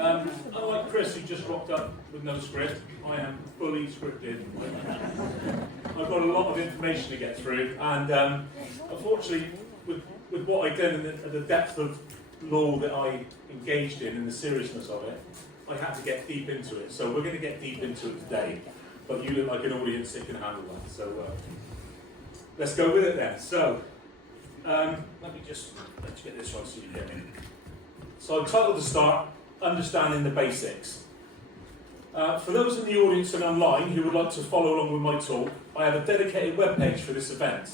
Unlike Chris, who just rocked up with no script, I am fully scripted. I've got a lot of information to get through, and unfortunately, with what I've done and the depth of law that I engaged in and the seriousness of it, I had to get deep into it. So we're going to get deep into it today, but you look like an audience that can handle that. So let's go with it then. So let's get this right so you get me. So I've titled the start, Understanding the Basics. For those in the audience and online who would like to follow along with my talk, I have a dedicated webpage for this event.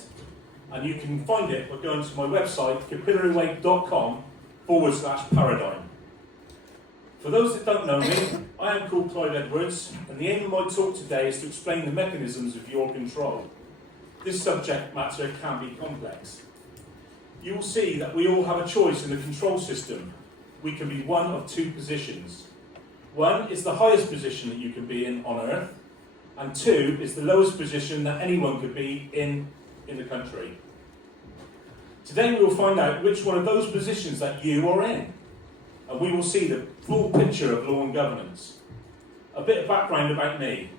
And you can find it by going to my website, capillaryway.com/paradigm. For those that don't know me, I am called Clive Edwards, and the aim of my talk today is to explain the mechanisms of your control. This subject matter can be complex. You will see that we all have a choice in the control system. We can be one of two positions. One is the highest position that you can be in on Earth, and two is the lowest position that anyone could be in the country. Today we will find out which one of those positions that you are in, and we will see the full picture of law and governance. A bit of background about me.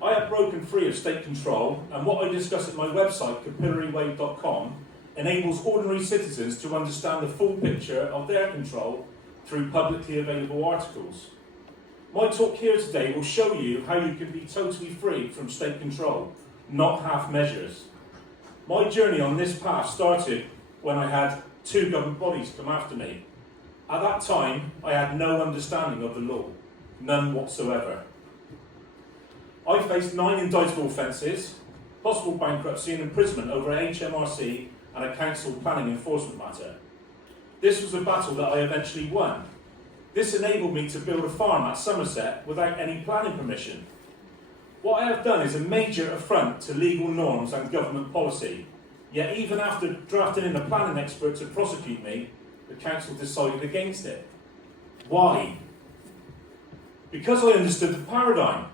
I have broken free of state control, and what I discuss at my website, capillaryway.com, enables ordinary citizens to understand the full picture of their control through publicly available articles. My talk here today will show you how you can be totally free from state control, not half measures. My journey on this path started when I had two government bodies come after me. At that time, I had no understanding of the law, none whatsoever. I faced 9 indictable offences, possible bankruptcy and imprisonment over an HMRC and a council planning enforcement matter. This was a battle that I eventually won. This enabled me to build a farm at Somerset without any planning permission. What I have done is a major affront to legal norms and government policy, yet even after drafting in a planning expert to prosecute me, the council decided against it. Why? Because I understood the paradigm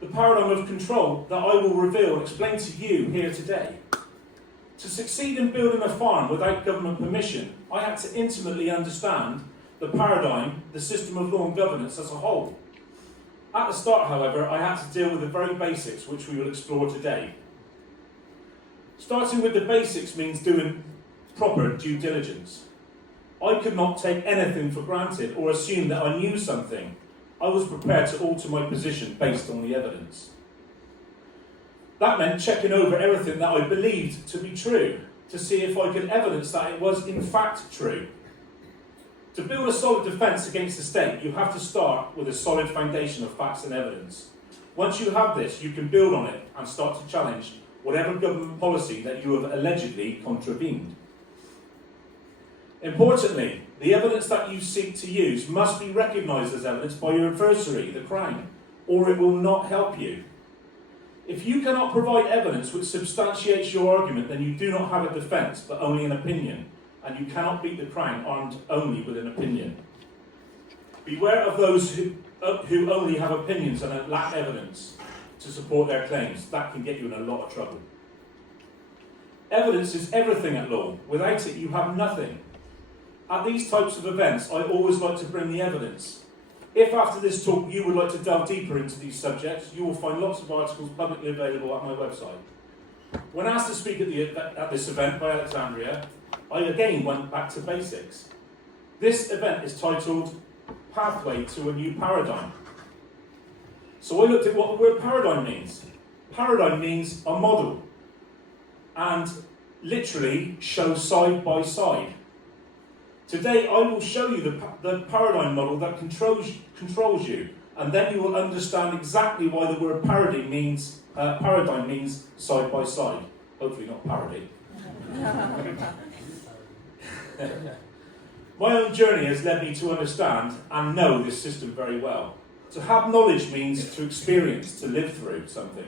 of control that I will reveal and explain to you here today. To succeed in building a farm without government permission, I had to intimately understand the paradigm, the system of law and governance as a whole. At the start, however, I had to deal with the very basics, which we will explore today. Starting with the basics means doing proper due diligence. I could not take anything for granted or assume that I knew something. I was prepared to alter my position based on the evidence. That meant checking over everything that I believed to be true, to see if I could evidence that it was in fact true. To build a solid defence against the state, you have to start with a solid foundation of facts and evidence. Once you have this, you can build on it and start to challenge whatever government policy that you have allegedly contravened. Importantly, the evidence that you seek to use must be recognised as evidence by your adversary, the Crown, or it will not help you. If you cannot provide evidence which substantiates your argument, then you do not have a defence, but only an opinion, and you cannot beat the Crown armed only with an opinion. Beware of those who only have opinions and lack evidence to support their claims. That can get you in a lot of trouble. Evidence is everything at law. Without it, you have nothing. At these types of events, I always like to bring the evidence. If after this talk you would like to delve deeper into these subjects, you will find lots of articles publicly available at my website. When asked to speak at this event by Alexandria, I again went back to basics. This event is titled Pathway to a New Paradigm. So I looked at what the word paradigm means. Paradigm means a model, and literally show side by side. Today I will show you the paradigm model that controls you, and then you will understand exactly why the word paradigm means side by side. Hopefully not parody. My own journey has led me to understand and know this system very well. To have knowledge means to experience, to live through something.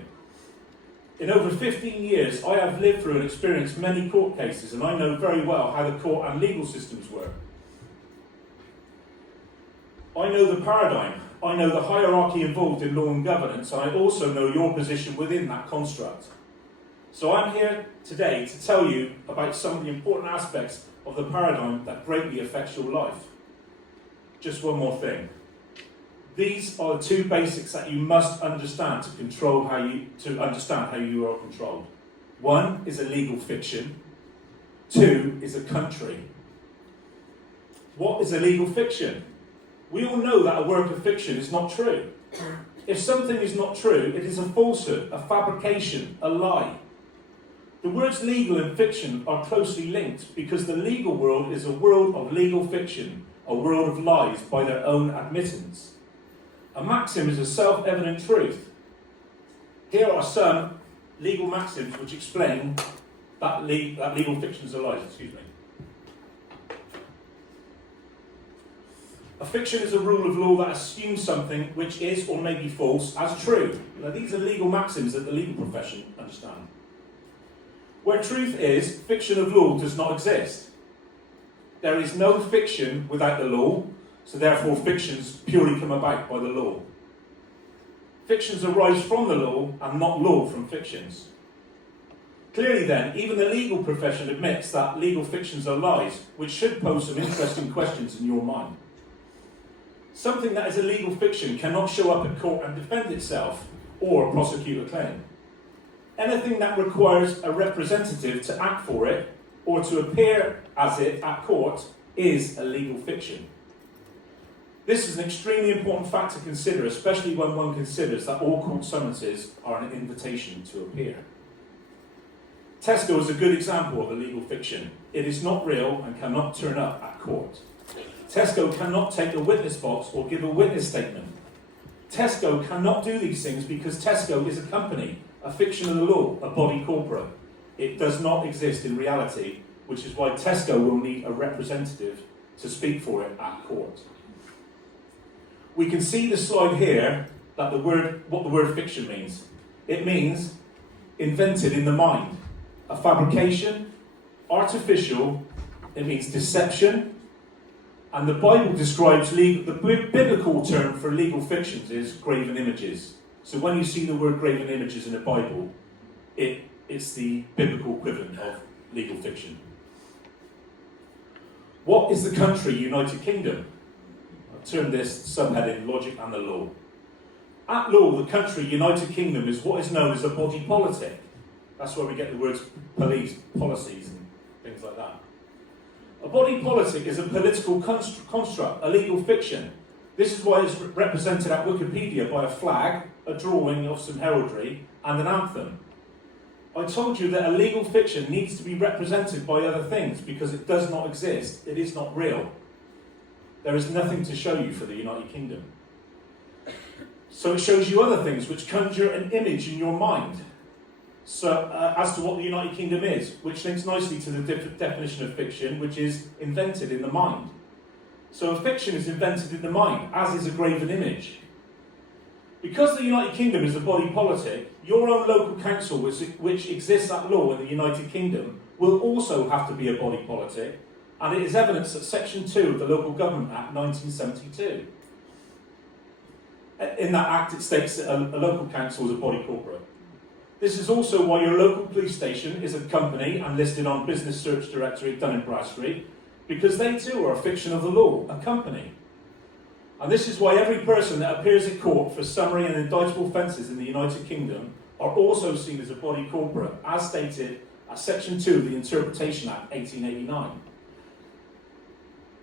In over 15 years, I have lived through and experienced many court cases, and I know very well how the court and legal systems work. I know the paradigm, I know the hierarchy involved in law and governance, and I also know your position within that construct. So I'm here today to tell you about some of the important aspects of the paradigm that greatly affects your life. just one more thing. These are the two basics that you must understand to understand how you are controlled. One is a legal fiction. Two is a country. What is a legal fiction? We all know that a work of fiction is not true. If something is not true, it is a falsehood, a fabrication, a lie. The words legal and fiction are closely linked because the legal world is a world of legal fiction, a world of lies by their own admittance. A maxim is a self-evident truth. Here are some legal maxims which explain that legal fictions are lies. A fiction is a rule of law that assumes something which is or may be false as true. Now, these are legal maxims that the legal profession understand. Where truth is, fiction of law does not exist. There is no fiction without the law, so therefore fictions purely come about by the law. Fictions arise from the law and not law from fictions. Clearly then, even the legal profession admits that legal fictions are lies, which should pose some interesting questions in your mind. Something that is a legal fiction cannot show up at court and defend itself or prosecute a claim. Anything that requires a representative to act for it or to appear as it at court is a legal fiction. This is an extremely important fact to consider, especially when one considers that all court summonses are an invitation to appear. Tesco is a good example of a legal fiction. It is not real and cannot turn up at court. Tesco cannot take a witness box or give a witness statement. Tesco cannot do these things because Tesco is a company, a fiction of the law, a body corporate. It does not exist in reality, which is why Tesco will need a representative to speak for it at court. We can see the slide here that what the word fiction means. It means invented in the mind, a fabrication, artificial, it means deception, and the Bible describes the biblical term for legal fictions is graven images. So when you see the word graven images in the Bible, it's the biblical equivalent of legal fiction. What is the country United Kingdom? I've termed this subheading Logic and the Law. At law, the country United Kingdom is what is known as a body politic. That's where we get the words police, policies and things like that. A body politic is a political construct, a legal fiction. This is why it's represented at Wikipedia by a flag, a drawing of some heraldry, and an anthem. I told you that a legal fiction needs to be represented by other things because it does not exist. It is not real. There is nothing to show you for the United Kingdom. So it shows you other things which conjure an image in your mind. So, as to what the United Kingdom is, which links nicely to the definition of fiction, which is invented in the mind. So a fiction is invented in the mind, as is a graven image. Because the United Kingdom is a body politic, your own local council, which exists at law in the United Kingdom, will also have to be a body politic, and it is evidenced at Section 2 of the Local Government Act 1972. In that act, it states that a local council is a body corporate. This is also why your local police station is a company and listed on Business Search Directory Dun & Bradstreet, because they too are a fiction of the law, a company. And this is why every person that appears at court for summary and indictable offences in the United Kingdom are also seen as a body corporate, as stated at Section 2 of the Interpretation Act 1889.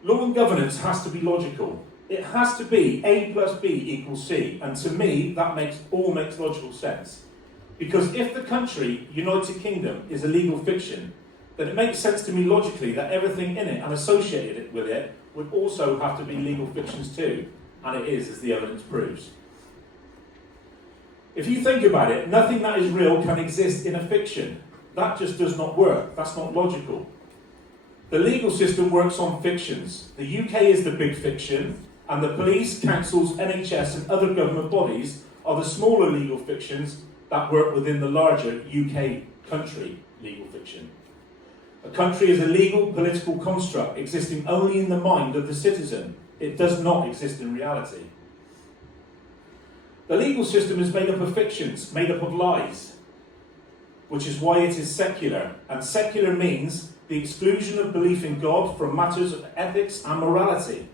Law and governance has to be logical. It has to be A plus B equals C, and to me that makes logical sense. Because if the country, United Kingdom, is a legal fiction, then it makes sense to me logically that everything in it and associated with it would also have to be legal fictions too, and it is, as the evidence proves. If you think about it, nothing that is real can exist in a fiction. That just does not work. That's not logical. The legal system works on fictions. The UK is the big fiction, and the police, councils, NHS and other government bodies are the smaller legal fictions that work within the larger UK country legal fiction. A country is a legal political construct existing only in the mind of the citizen. It does not exist in reality. The legal system is made up of fictions, made up of lies, which is why it is secular. And secular means the exclusion of belief in God from matters of ethics and morality.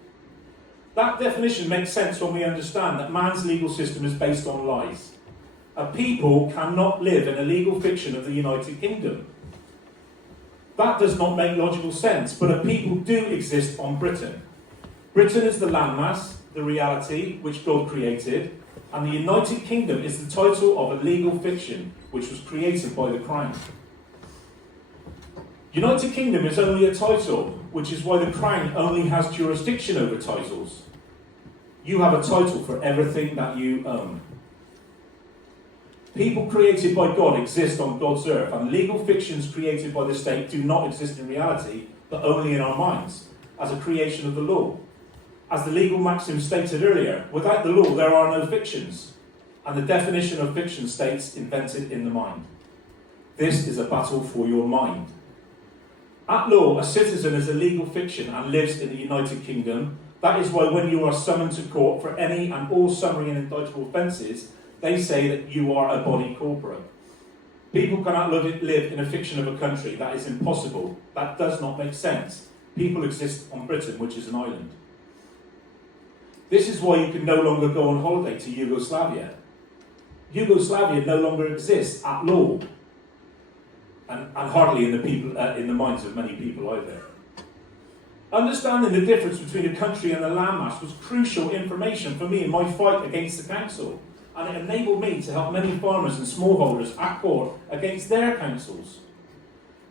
That definition makes sense when we understand that man's legal system is based on lies. A people cannot live in a legal fiction of the United Kingdom. That does not make logical sense, but a people do exist on Britain. Britain is the landmass, the reality which God created, and the United Kingdom is the title of a legal fiction which was created by the Crown. United Kingdom is only a title, which is why the Crown only has jurisdiction over titles. You have a title for everything that you own. People created by God exist on God's earth, and legal fictions created by the state do not exist in reality, but only in our minds, as a creation of the law. As the legal maxim stated earlier, without the law there are no fictions, and the definition of fiction states invented in the mind. This is a battle for your mind. At law, a citizen is a legal fiction and lives in the United Kingdom. That is why when you are summoned to court for any and all summary and indictable offences, they say that you are a body corporate. People cannot live in a fiction of a country. That is impossible. That does not make sense. People exist on Britain, which is an island. This is why you can no longer go on holiday to Yugoslavia. Yugoslavia no longer exists at law, and hardly in the minds of many people either. Understanding the difference between a country and a landmass was crucial information for me in my fight against the council, and it enabled me to help many farmers and smallholders at court against their councils.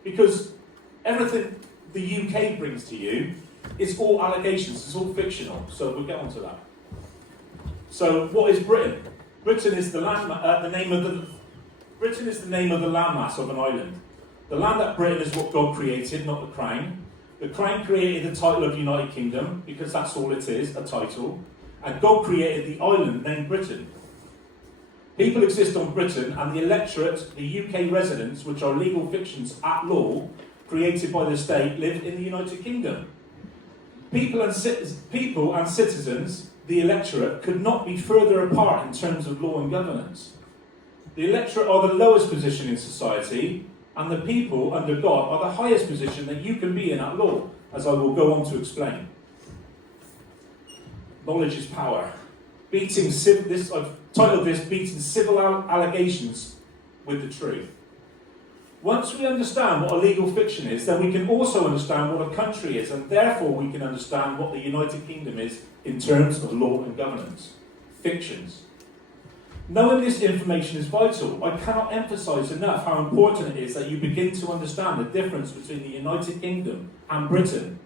Because everything the UK brings to you is all allegations, it's all fictional, so we'll get onto that. So what is Britain? Britain is the name of the landmass of an island. The land at Britain is what God created, not the Crown. The Crown created the title of United Kingdom, because that's all it is, a title. And God created the island named Britain. People exist on Britain, and the electorate, the UK residents, which are legal fictions at law, created by the state, live in the United Kingdom. People and citizens, the electorate, could not be further apart in terms of law and governance. The electorate are the lowest position in society, and the people under God are the highest position that you can be in at law, as I will go on to explain. Knowledge is power. I've titled this Beating Civil Allegations with the Truth. Once we understand what a legal fiction is, then we can also understand what a country is, and therefore we can understand what the United Kingdom is in terms of law and governance. Fictions. Knowing this information is vital. I cannot emphasise enough how important it is that you begin to understand the difference between the United Kingdom and Britain.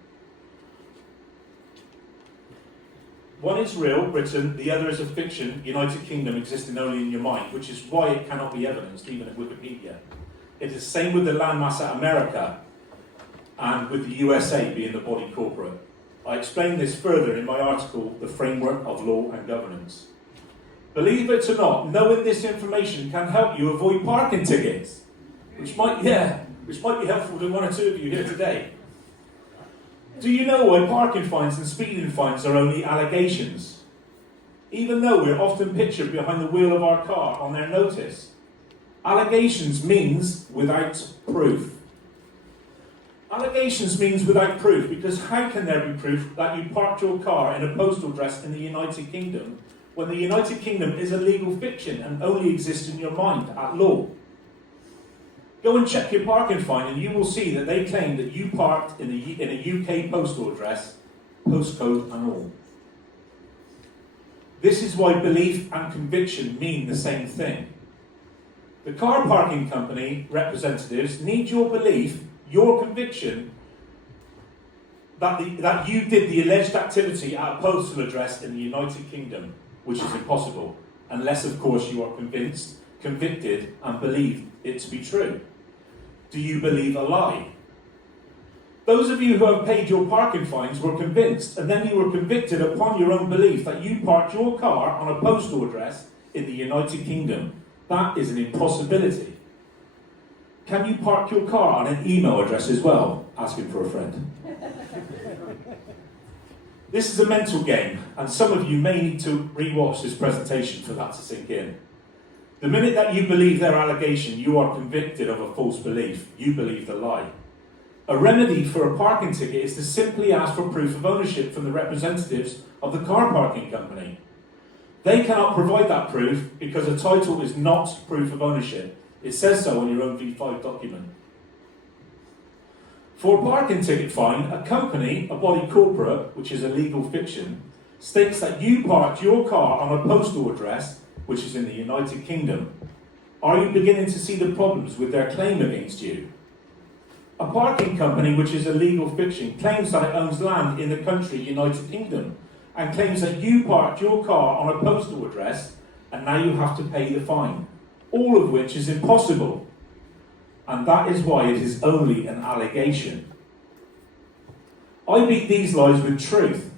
One is real, Britain, the other is a fiction, United Kingdom, existing only in your mind, which is why it cannot be evidenced, even at Wikipedia. It is the same with the landmass at America, and with the USA being the body corporate. I explain this further in my article, The Framework of Law and Governance. Believe it or not, knowing this information can help you avoid parking tickets, which might be helpful to one or two of you here today. Do you know why parking fines and speeding fines are only allegations? Even though we're often pictured behind the wheel of our car on their notice. Allegations means without proof. Allegations means without proof, because how can there be proof that you parked your car in a postal address in the United Kingdom when the United Kingdom is a legal fiction and only exists in your mind at law? Go and check your parking fine and you will see that they claim that you parked in a UK postal address, postcode and all. This is why belief and conviction mean the same thing. The car parking company representatives need your belief, your conviction, that you did the alleged activity at a postal address in the United Kingdom, which is impossible, unless of course you are convinced, convicted and believe it to be true. Do you believe a lie? Those of you who have paid your parking fines were convinced, and then you were convicted upon your own belief that you parked your car on a postal address in the United Kingdom. That is an impossibility. Can you park your car on an email address as well? Asking for a friend. This is a mental game, and some of you may need to re-watch this presentation for that to sink in. The minute that you believe their allegation, you are convicted of a false belief. You believe the lie. A remedy for a parking ticket is to simply ask for proof of ownership from the representatives of the car parking company. They cannot provide that proof because a title is not proof of ownership. It says so on your own V5 document. For a parking ticket fine, a company, a body corporate, which is a legal fiction, states that you parked your car on a postal address, which is in the United Kingdom. Are you beginning to see the problems with their claim against you? A parking company, which is a legal fiction, claims that it owns land in the country United Kingdom and claims that you parked your car on a postal address and now you have to pay the fine, all of which is impossible. And that is why it is only an allegation. I beat these lies with truth.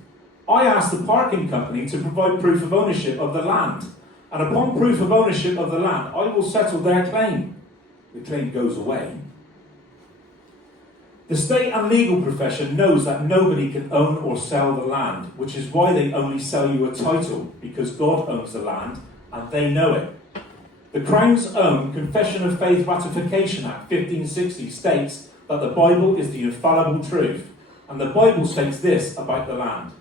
I asked the parking company to provide proof of ownership of the land, and upon proof of ownership of the land, I will settle their claim. The claim goes away. The state and legal profession knows that nobody can own or sell the land, which is why they only sell you a title, because God owns the land, and they know it. The Crown's own Confession of Faith Ratification Act 1560 states that the Bible is the infallible truth, and the Bible states this about the land.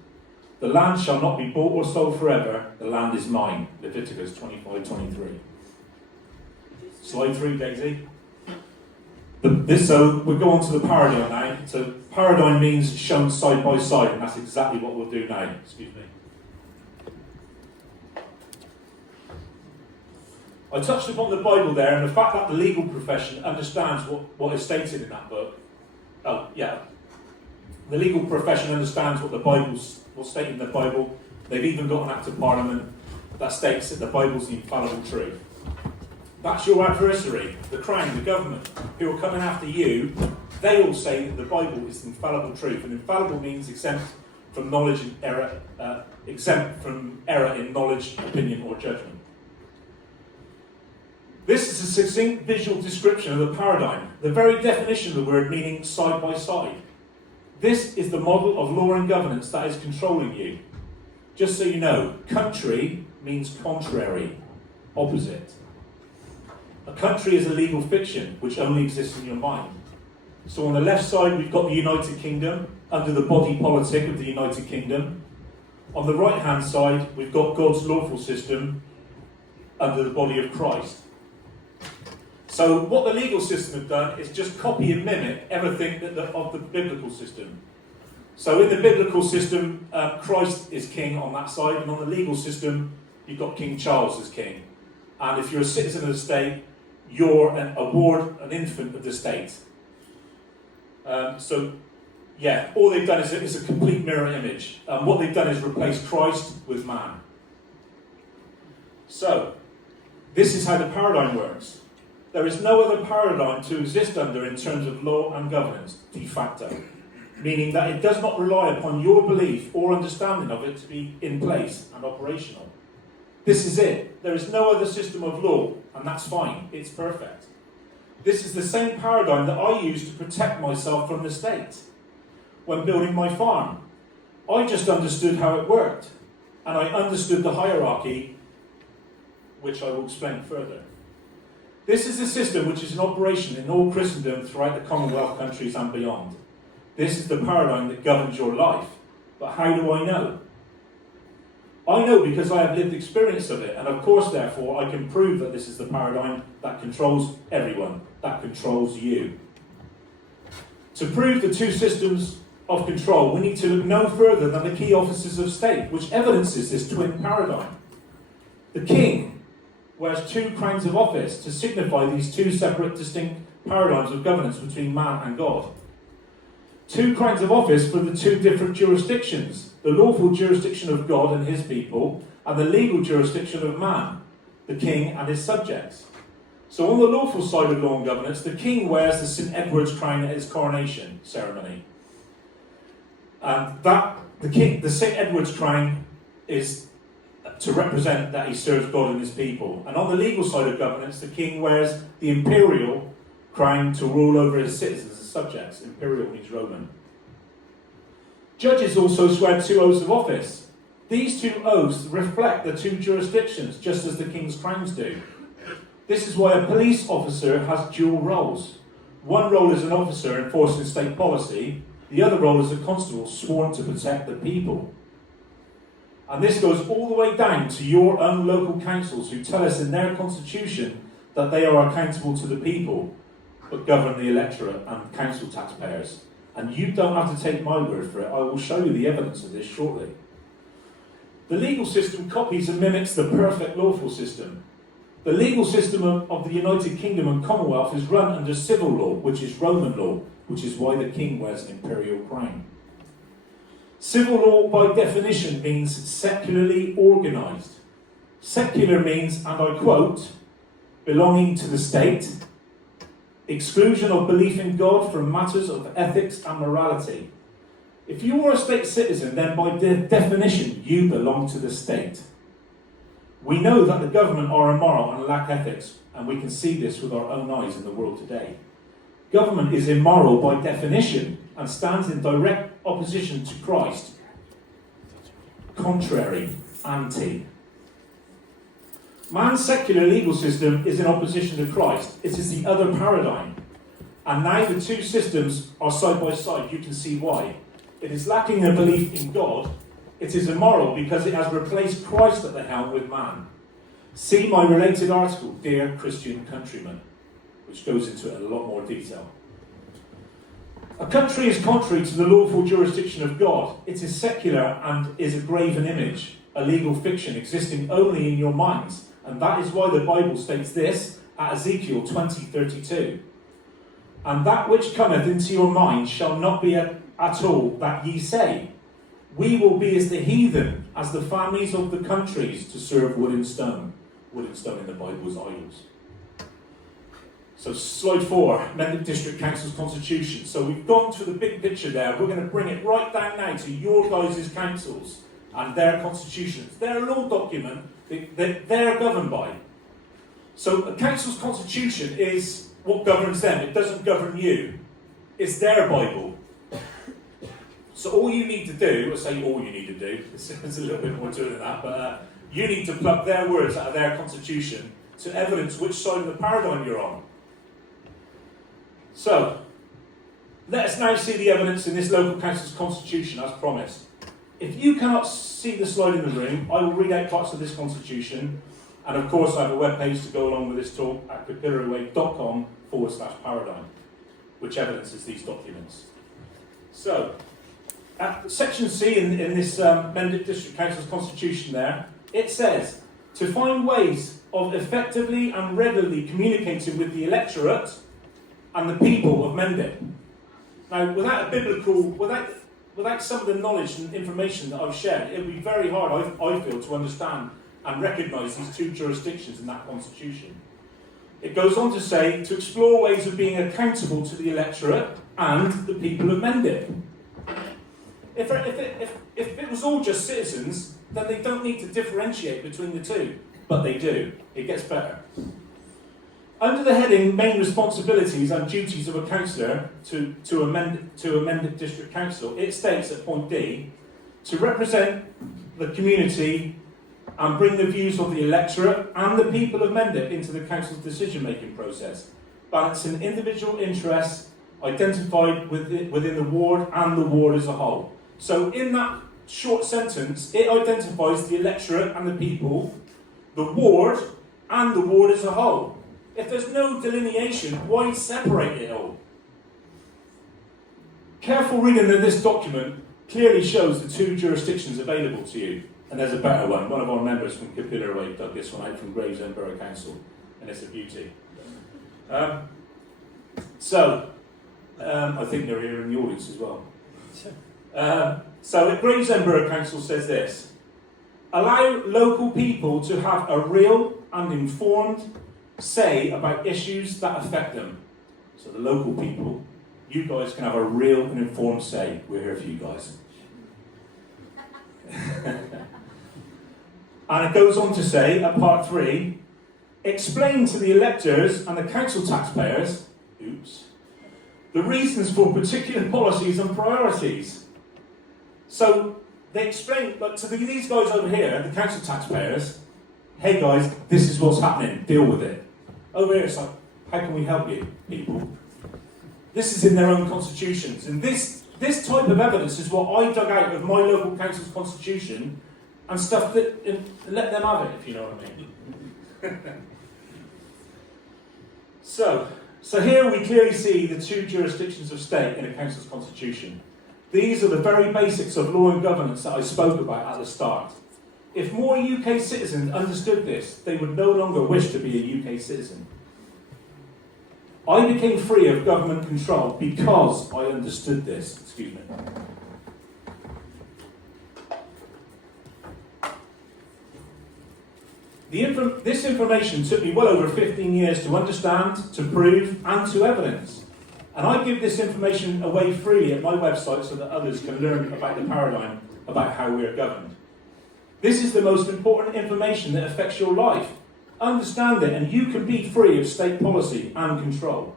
The land shall not be bought or sold forever, the land is mine. Leviticus 25:23. Slide 3, Daisy. So we'll go on to the paradigm now. So paradigm means shown side by side, and that's exactly what we'll do now. Excuse me. I touched upon the Bible there, and the fact that the legal profession understands what is stated in that book. Oh, yeah. The legal profession understands what's stated in the Bible. They've even got an act of parliament that states that the Bible's the infallible truth. That's your adversary, the Crown, the government, who are coming after you. They all say that the Bible is the infallible truth, and infallible means exempt from knowledge and error, exempt from error in knowledge, opinion, or judgment. This is a succinct visual description of the paradigm, the very definition of the word meaning side by side. This is the model of law and governance that is controlling you. Just so you know, country means contrary, opposite. A country is a legal fiction which only exists in your mind. So on the left side we've got the United Kingdom, under the body politic of the United Kingdom. On the right hand side we've got God's lawful system under the body of Christ. So what the legal system have done is just copy and mimic everything of the biblical system. So in the biblical system, Christ is king on that side, and on the legal system, you've got King Charles as king. And if you're a citizen of the state, you're an infant of the state. All they've done is a complete mirror image. What they've done is replace Christ with man. So, this is how the paradigm works. There is no other paradigm to exist under in terms of law and governance, de facto, meaning that it does not rely upon your belief or understanding of it to be in place and operational. This is it. There is no other system of law, and that's fine. It's perfect. This is the same paradigm that I use to protect myself from the state when building my farm. I just understood how it worked, and I understood the hierarchy, which I will explain further. This is a system which is in operation in all Christendom throughout the Commonwealth countries and beyond. This is the paradigm that governs your life. But how do I know? I know because I have lived experience of it, and of course, therefore, I can prove that this is the paradigm that controls everyone, that controls you. To prove the two systems of control, we need to look no further than the key offices of state, which evidences this twin paradigm. The king wears two crowns of office to signify these two separate, distinct paradigms of governance between man and God. Two crowns of office for the two different jurisdictions, the lawful jurisdiction of God and his people, and the legal jurisdiction of man, the king and his subjects. So on the lawful side of law and governance, the king wears the St. Edward's crown at his coronation ceremony. And the St. Edward's crown is to represent that he serves God and his people. And on the legal side of governance, the king wears the imperial crown to rule over his citizens as subjects. Imperial means Roman. Judges also swear two oaths of office. These two oaths reflect the two jurisdictions, just as the king's crowns do. This is why a police officer has dual roles. One role is an officer enforcing state policy, the other role is a constable sworn to protect the people. And this goes all the way down to your own local councils who tell us in their constitution that they are accountable to the people, but govern the electorate and council taxpayers. And you don't have to take my word for it. I will show you the evidence of this shortly. The legal system copies and mimics the perfect lawful system. The legal system of the United Kingdom and Commonwealth is run under civil law, which is Roman law, which is why the king wears an imperial crown. Civil law, by definition, means secularly organised. Secular means, and I quote, belonging to the state, exclusion of belief in God from matters of ethics and morality. If you are a state citizen, then by definition, you belong to the state. We know that the government are immoral and lack ethics, and we can see this with our own eyes in the world today. Government is immoral by definition and stands in direct opposition to Christ. Contrary, anti. Man's secular legal system is in opposition to Christ. It is the other paradigm. And now the two systems are side by side. You can see why. It is lacking a belief in God. It is immoral because it has replaced Christ at the helm with man. See my related article, Dear Christian Countrymen, which goes into it in a lot more detail. A country is contrary to the lawful jurisdiction of God. It is secular and is a graven image, a legal fiction existing only in your minds. And that is why the Bible states this at Ezekiel 20:32. And that which cometh into your mind shall not be at all that ye say, we will be as the heathen, as the families of the countries, to serve wood and stone. Wood and stone in the Bible is idols. So slide 4, Mendip District Council's constitution. So we've gone through the big picture there. We're going to bring it right down now to your guys' councils and their constitutions. Their law document that they're governed by. So a council's constitution is what governs them. It doesn't govern you. It's their Bible. So all you need to do, I say all you need to do, there's a little bit more to it than that, but you need to pluck their words out of their constitution to evidence which side of the paradigm you're on. So, let us now see the evidence in this local council's constitution as promised. If you cannot see the slide in the room, I will read out parts of this constitution, and of course I have a webpage to go along with this talk at capillary.com/paradigm, which evidences these documents. So, at section C in this Mendip District Council's constitution there, it says, to find ways of effectively and regularly communicating with the electorate and the people of Mendip. Now, without some of the knowledge and information that I've shared, it would be very hard, I feel, to understand and recognise these two jurisdictions in that constitution. It goes on to say, to explore ways of being accountable to the electorate and the people of Mendip. If it was all just citizens, then they don't need to differentiate between the two. But they do. It gets better. Under the heading Main Responsibilities and Duties of a Councillor to amend District Council, it states at point D, to represent the community and bring the views of the electorate and the people of Mendip into the council's decision-making process, balancing individual interests identified within the ward and the ward as a whole. So in that short sentence, it identifies the electorate and the people, the ward, and the ward as a whole. If there's no delineation, why separate it all? Careful reading of this document clearly shows the two jurisdictions available to you. And there's a better one. One of our members from Capillary dug this one out from Gravesend Borough Council, and it's a beauty. I think they're here in the audience as well. So at Gravesend Borough Council says this: allow local people to have a real and informed say about issues that affect them. So the local people, you guys can have a real and informed say. We're here for you guys. And it goes on to say, at part 3, explain to the electors and the council taxpayers, the reasons for particular policies and priorities. So they explain, like, to these guys over here, the council taxpayers, hey guys, this is what's happening, deal with it. Over here it's like, how can we help you, people? This is in their own constitutions. And this type of evidence is what I dug out of my local council's constitution and stuff that, and let them have it, if you know what I mean. So here we clearly see the two jurisdictions of state in a council's constitution. These are the very basics of law and governance that I spoke about at the start. If more UK citizens understood this, they would no longer wish to be a UK citizen. I became free of government control because I understood this. Excuse me. This information took me well over 15 years to understand, to prove, and to evidence. And I give this information away freely at my website so that others can learn about the paradigm, about how we are governed. This is the most important information that affects your life. Understand it, and you can be free of state policy and control.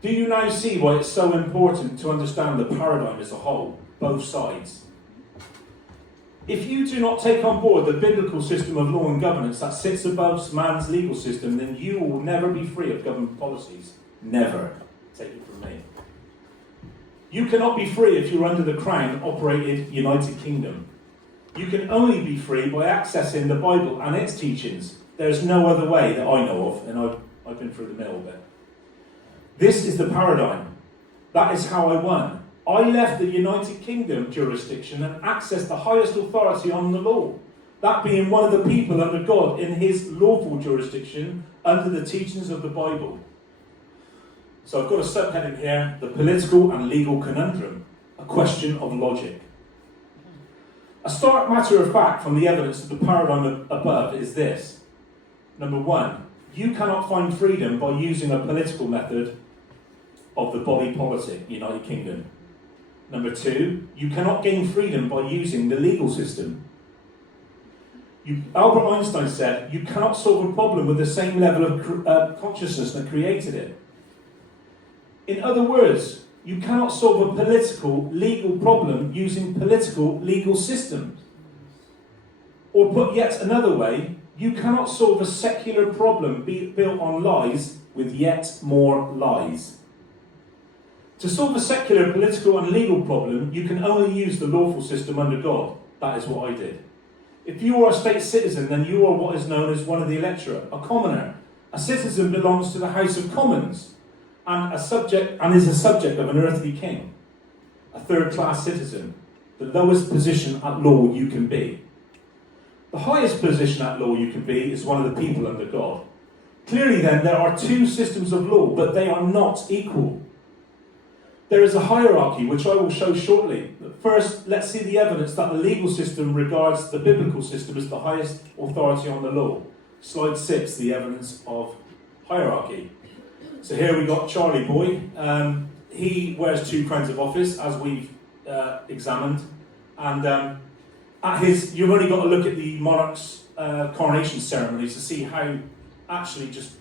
Do you now see why it's so important to understand the paradigm as a whole, both sides? If you do not take on board the biblical system of law and governance that sits above man's legal system, then you will never be free of government policies. Never. Take it from me. You cannot be free if you're under the Crown-operated United Kingdom. You can only be free by accessing the Bible and its teachings. There's no other way that I know of, and I've been through the middle bit. This is the paradigm. That is how I won. I left the United Kingdom jurisdiction and accessed the highest authority on the law, that being one of the people under God in his lawful jurisdiction under the teachings of the Bible. So I've got a subheading here, the political and legal conundrum, a question of logic. A stark matter of fact from the evidence of the paradigm above is this. Number one, you cannot find freedom by using a political method of the body politic, United Kingdom. Number two, you cannot gain freedom by using the legal system. Albert Einstein said, you cannot solve a problem with the same level of consciousness that created it. In other words, you cannot solve a political, legal problem using political, legal systems. Or put yet another way, you cannot solve a secular problem built on lies with yet more lies. To solve a secular, political and legal problem, you can only use the lawful system under God. That is what I did. If you are a state citizen, then you are what is known as one of the electorate, a commoner. A citizen belongs to the House of Commons and is a subject of an earthly king. A third-class citizen, the lowest position at law you can be. The highest position at law you can be is one of the people under God. Clearly then, there are two systems of law, but they are not equal. There is a hierarchy, which I will show shortly. But first, let's see the evidence that the legal system regards the biblical system as the highest authority on the law. Slide 6, the evidence of hierarchy. So here we got Charlie Boy. He wears two crowns of office, as we've examined. And you've only got to look at the monarch's coronation ceremonies to see how actually just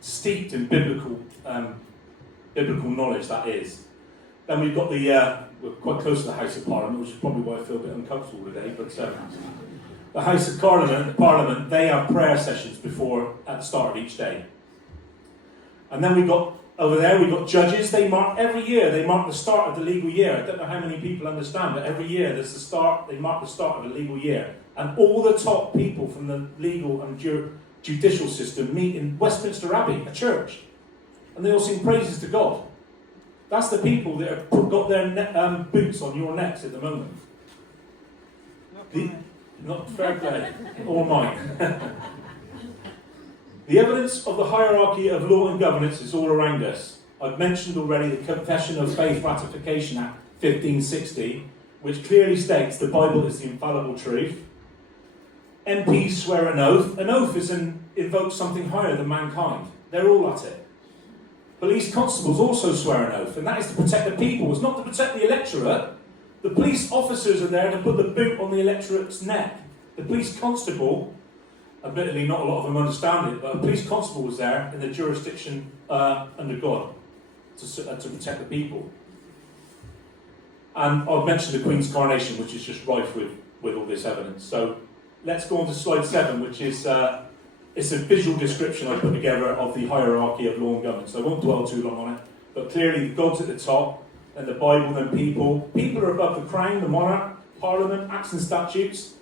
steeped in biblical knowledge that is. Then we've got we're quite close to the House of Parliament, which is probably why I feel a bit uncomfortable today, but the House of Parliament, they have prayer sessions at the start of each day. And then we've got judges. They mark the start of the legal year. I don't know how many people understand, but every year they mark the start of the legal year. And all the top people from the legal and judicial system meet in Westminster Abbey, a church. And they all sing praises to God. That's the people that have got their boots on your necks at the moment. Not fair play, or mine. The evidence of the hierarchy of law and governance is all around us. I've mentioned already the Confession of Faith Ratification Act 1560, which clearly states the Bible is the infallible truth. MPs swear an oath. An oath invokes something higher than mankind. They're all at it. Police constables also swear an oath, and that is to protect the people. It's not to protect the electorate. The police officers are there to put the boot on the electorate's neck. The police constable, admittedly not a lot of them understand it, but a police constable was there in the jurisdiction under God to protect the people. And I've mentioned the Queen's coronation, which is just rife with all this evidence. So let's go on to slide 7, which is it's a visual description I put together of the hierarchy of law and governance. So I won't dwell too long on it. But clearly God's at the top, then the Bible, then people. People are above the crown, the monarch, parliament, acts and statutes.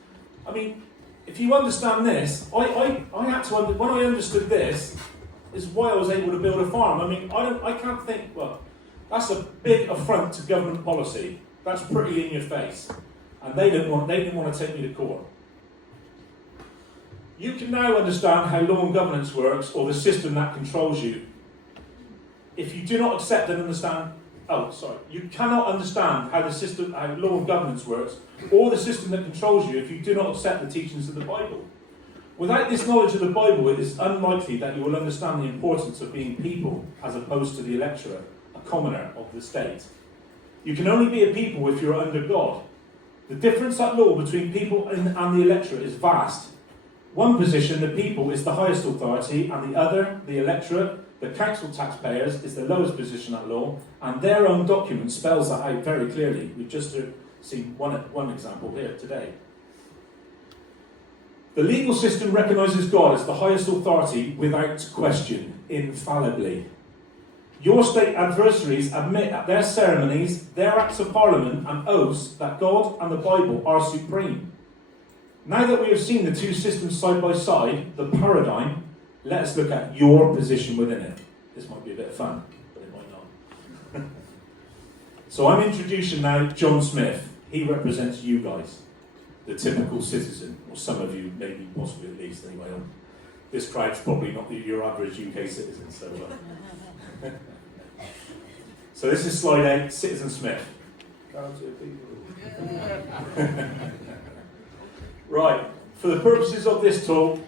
I mean, if you understand this, I had to when I understood this, is why I was able to build a farm. I mean, I can't think, well, that's a big affront to government policy. That's pretty in your face. And they didn't want to take me to court. You can now understand how law and governance works, or the system that controls you. If you do not accept and understand, you cannot understand how how law and governance works, or the system that controls you, if you do not accept the teachings of the Bible. Without this knowledge of the Bible, it is unlikely that you will understand the importance of being people, as opposed to the electorate, a commoner of the state. You can only be a people if you are under God. The difference at law between people and the electorate is vast. One position, the people, is the highest authority, and the other, the electorate, the council taxpayers, is the lowest position at law, and their own document spells that out very clearly. We've just seen one example here today. The legal system recognises God as the highest authority without question, infallibly. Your state adversaries admit at their ceremonies, their acts of parliament, and oaths that God and the Bible are supreme. Now that we have seen the two systems side by side, the paradigm, let us look at your position within it. This might be a bit of fun, but it might not. So I'm introducing now John Smith. He represents you guys, the typical citizen, or some of you, maybe possibly at least anyway. This crowd's probably not your average UK citizen, so... So this is slide 8, Citizen Smith. Right, for the purposes of this talk,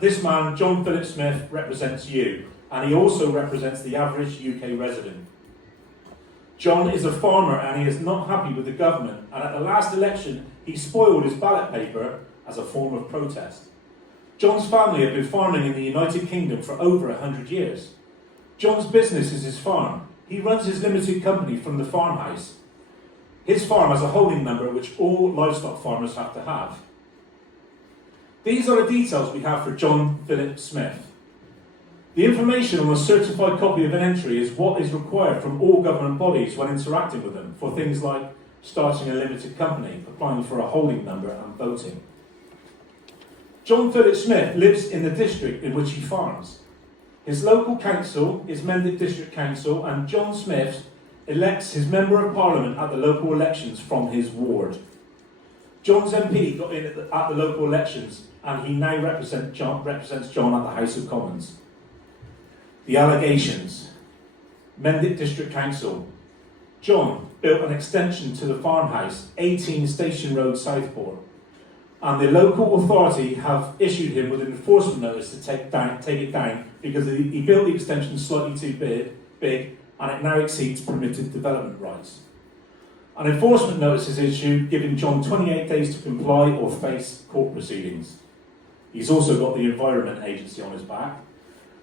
this man, John Philip Smith, represents you, and he also represents the average UK resident. John is a farmer and he is not happy with the government, and at the last election he spoiled his ballot paper as a form of protest. John's family have been farming in the United Kingdom for over 100 years. John's business is his farm. He runs his limited company from the farmhouse. His farm has a holding number which all livestock farmers have to have. These are the details we have for John Philip Smith. The information on a certified copy of an entry is what is required from all government bodies when interacting with them for things like starting a limited company, applying for a holding number and voting. John Philip Smith lives in the district in which he farms. His local council is Mendip District Council, and John Smith elects his Member of Parliament at the local elections from his ward. John's MP got in at the local elections, and he now represents John at the House of Commons. The allegations. Mendip District Council. John built an extension to the farmhouse, 18 Station Road, Southport, and the local authority have issued him with an enforcement notice to take it down because he built the extension slightly too big, and it now exceeds permitted development rights. An enforcement notice is issued, giving John 28 days to comply or face court proceedings. He's also got the Environment Agency on his back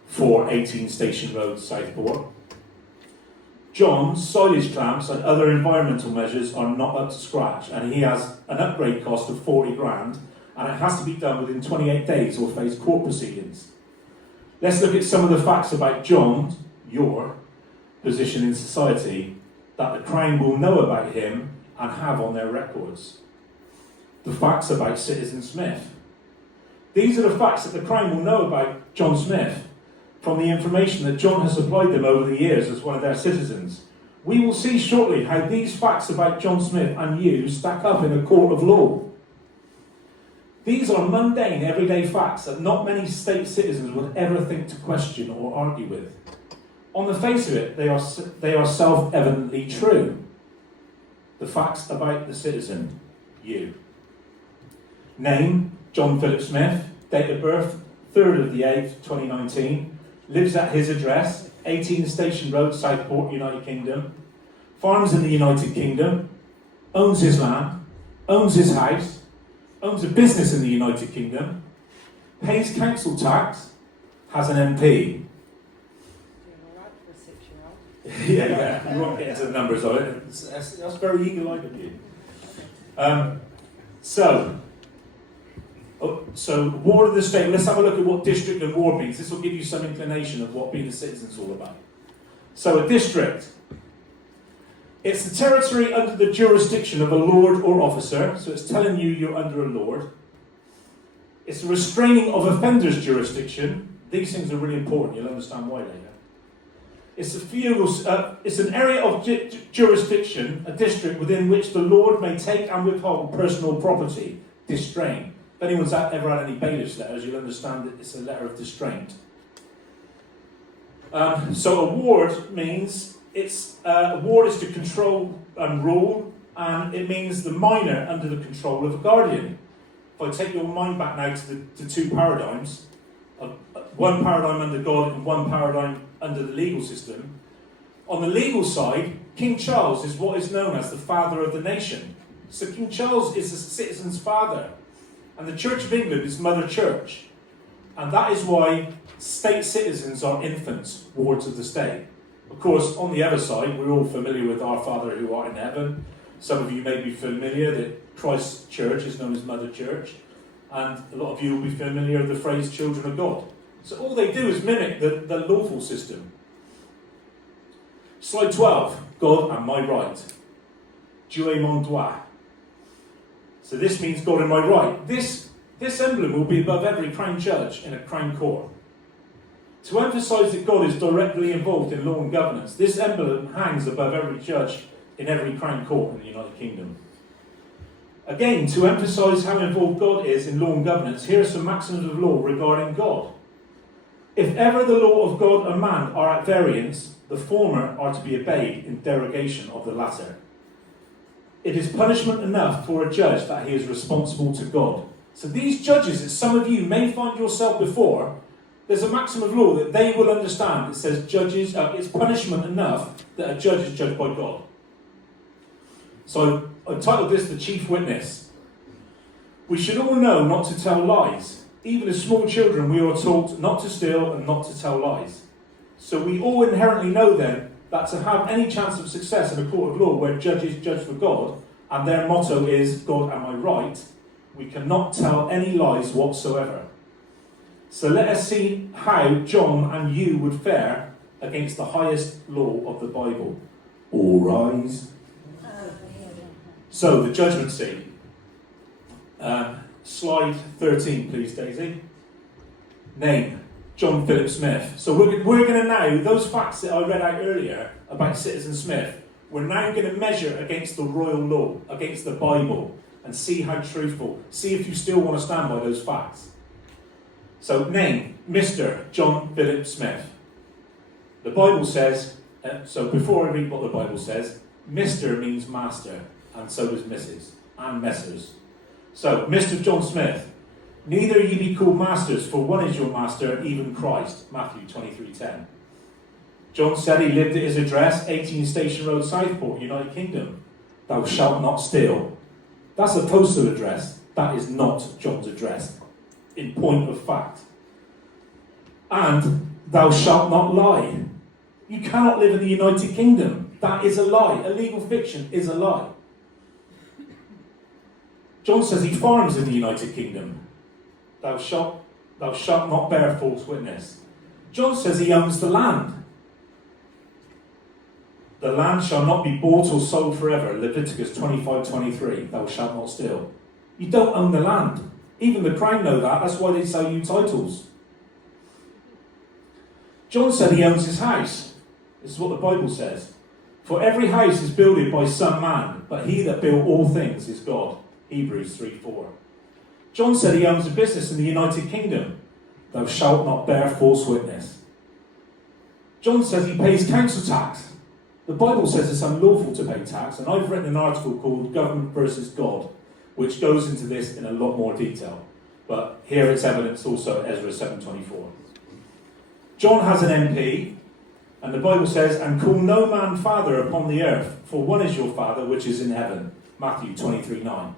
for 18 Station Road, Southport. John's silage clamps and other environmental measures are not up to scratch, and he has an upgrade cost of 40 grand, and it has to be done within 28 days or face court proceedings. Let's look at some of the facts about John, your position in society, that the Crown will know about him and have on their records. The facts about Citizen Smith. These are the facts that the Crown will know about John Smith from the information that John has supplied them over the years as one of their citizens. We will see shortly how these facts about John Smith and you stack up in a court of law. These are mundane, everyday facts that not many state citizens would ever think to question or argue with. On the face of it, they are self-evidently true. The facts about the citizen, you. Name, John Philip Smith. Date of birth, 3rd of the 8th, 2019. Lives at his address, 18 Station Road, Southport, United Kingdom. Farms in the United Kingdom. Owns his land. Owns his house. Owns a business in the United Kingdom. Pays council tax. Has an MP. Yeah, you won't get into the numbers of it. That's very eagle-eyed of you. So ward of the state. Let's have a look at what district and ward means. This will give you some inclination of what being a citizen is all about. So a district. It's the territory under the jurisdiction of a lord or officer, so it's telling you you're under a lord. It's the restraining of offenders' jurisdiction. These things are really important, you'll understand why later. It's a feudal, it's an area of jurisdiction, a district within which the lord may take and withhold personal property, distrain. If anyone's ever had any bailiff's letters, you'll understand that it's a letter of distraint. So a ward means a ward is to control and rule, and it means the minor under the control of a guardian. If I take your mind back now to the two paradigms, one paradigm under God and one paradigm under the legal system. On the legal side, King Charles is what is known as the father of the nation. So King Charles is the citizen's father, and the Church of England is Mother Church. And that is why state citizens are infants, wards of the state. Of course, on the other side, we're all familiar with our Father who art in heaven. Some of you may be familiar that Christ's church is known as Mother Church, and a lot of you will be familiar with the phrase children of God. So all they do is mimic the lawful system. Slide 12, God and my right. Dieu est mon droit. So this means God and my right. This emblem will be above every crown judge in a crown court. To emphasise that God is directly involved in law and governance, this emblem hangs above every judge in every crown court in the United Kingdom. Again, to emphasise how involved God is in law and governance, here are some maxims of law regarding God. If ever the law of God and man are at variance, the former are to be obeyed in derogation of the latter. It is punishment enough for a judge that he is responsible to God. So these judges that some of you may find yourself before, there's a maxim of law that they will understand. It says judges, it's punishment enough that a judge is judged by God. So I titled this The Chief Witness. We should all know not to tell lies. Even as small children, we are taught not to steal and not to tell lies. So we all inherently know then that to have any chance of success in a court of law where judges judge for God, and their motto is, God am I right, we cannot tell any lies whatsoever. So let us see how John and you would fare against the highest law of the Bible. All rise. So, the judgment seat. Slide 13, please, Daisy. Name, John Philip Smith. So we're going to now, those facts that I read out earlier about Citizen Smith, we're now going to measure against the royal law, against the Bible, and see how truthful, see if you still want to stand by those facts. So, name, Mr. John Philip Smith. The Bible says, so before I read what the Bible says, Mr. means master, and so does Mrs. and Messrs. So, Mr. John Smith, neither ye be called masters, for one is your master, even Christ. Matthew 23:10. John said he lived at his address, 18 Station Road, Southport, United Kingdom. Thou shalt not steal. That's a postal address. That is not John's address, in point of fact. And thou shalt not lie. You cannot live in the United Kingdom. That is a lie. A legal fiction is a lie. John says he farms in the United Kingdom. Thou shalt not bear false witness. John says he owns the land. The land shall not be bought or sold forever. Leviticus 25:23. Thou shalt not steal. You don't own the land. Even the Crown know that. That's why they sell you titles. John said he owns his house. This is what the Bible says. For every house is builded by some man, but he that built all things is God. Hebrews 3:4. John said he owns a business in the United Kingdom. Thou shalt not bear false witness. John says he pays council tax. The Bible says it's unlawful to pay tax, and I've written an article called Government versus God, which goes into this in a lot more detail. But here it's evidence also at Ezra 7:24. John has an MP, and the Bible says, and call no man father upon the earth, for one is your Father which is in heaven. Matthew 23:9.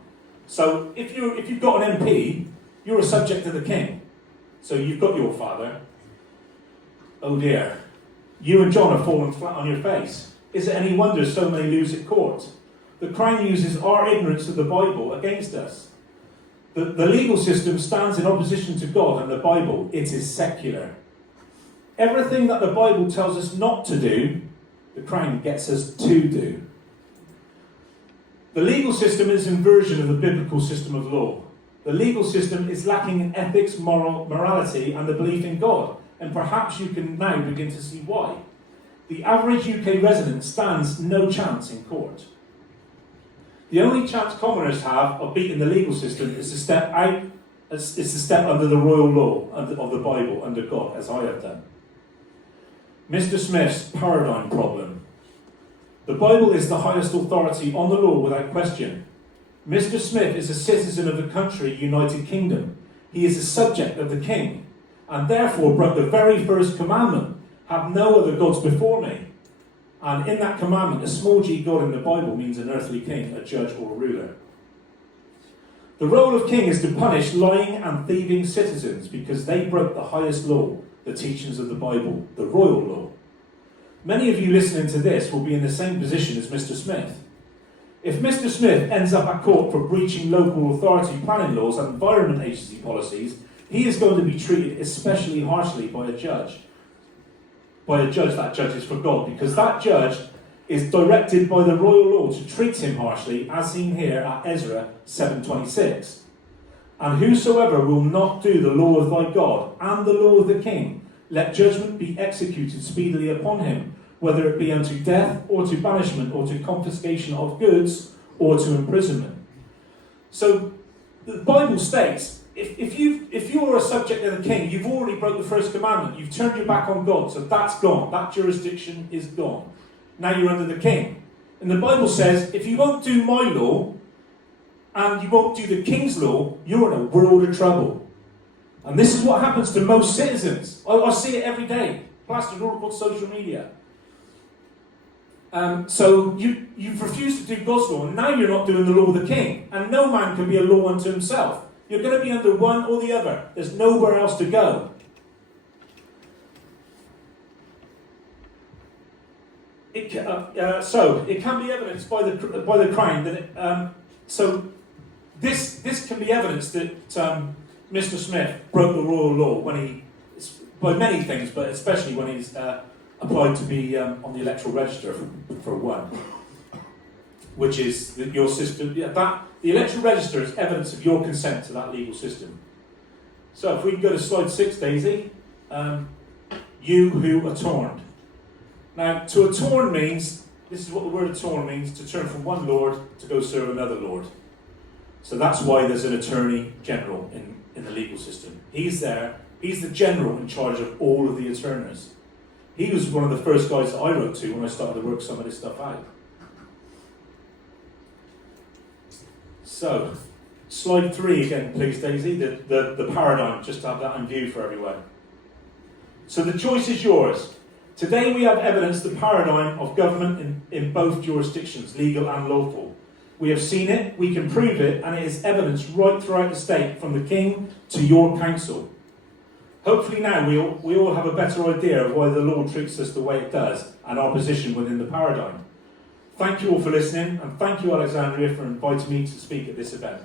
So if you've got an MP, you're a subject of the king. So you've got your father. Oh dear. You and John are falling flat on your face. Is it any wonder so many lose at court? The Crown uses our ignorance of the Bible against us. The legal system stands in opposition to God and the Bible. It is secular. Everything that the Bible tells us not to do, The Crown gets us to do. The legal system is an inversion of the biblical system of law. The legal system is lacking in ethics, morality, and the belief in God, and perhaps you can now begin to see why. The average UK resident stands no chance in court. The only chance commoners have of beating the legal system is to step out, is to step under the royal law of the Bible, under God, as I have done. Mr. Smith's paradigm problem. The Bible is the highest authority on the law without question. Mr. Smith is a citizen of the country United Kingdom. He is a subject of the king, and therefore broke the very first commandment, have no other gods before me. And in that commandment, a small g God in the Bible means an earthly king, a judge or a ruler. The role of king is to punish lying and thieving citizens because they broke the highest law, the teachings of the Bible, the royal law. Many of you listening to this will be in the same position as Mr. Smith. If Mr. Smith ends up at court for breaching local authority planning laws and Environment Agency policies, he is going to be treated especially harshly by a judge. That judge is for God, because that judge is directed by the royal law to treat him harshly, as seen here at Ezra 7:26. And whosoever will not do the law of thy God and the law of the king, let judgment be executed speedily upon him, whether it be unto death, or to banishment, or to confiscation of goods, or to imprisonment. So the Bible states, if you're a subject of the king, you've already broke the first commandment. You've turned your back on God, so that's gone. That jurisdiction is gone. Now you're under the king. And the Bible says, if you won't do my law, and you won't do the king's law, you're in a world of trouble. And this is what happens to most citizens. I see it every day, plastered all across social media. So you've refused to do God's law, and now you're not doing the law of the king. And no man can be a law unto himself. You're going to be under one or the other. There's nowhere else to go. So it can be evidenced by the Crown that this can be evidence that Mr. Smith broke the royal law by many things, but especially when he's applied to be on the electoral register for one, which is your system. The electoral register is evidence of your consent to that legal system. So if we can go to slide 6, Daisy, you who are torn. Now, to attorn means, this is what the word attorn means, to turn from one lord to go serve another lord. So that's why there's an attorney general in the legal system. He's there, he's the general in charge of all of the attorneys. He was one of the first guys that I wrote to when I started to work some of this stuff out. So, slide 3 again, please, Daisy, the paradigm, just to have that in view for everyone. So the choice is yours. Today we have evidence the paradigm of government in both jurisdictions, legal and lawful. We have seen it, we can prove it, and it is evidence right throughout the state, from the king to your council. Hopefully now we all have a better idea of why the law treats us the way it does, and our position within the paradigm. Thank you all for listening, and thank you, Alexandria, for inviting me to speak at this event.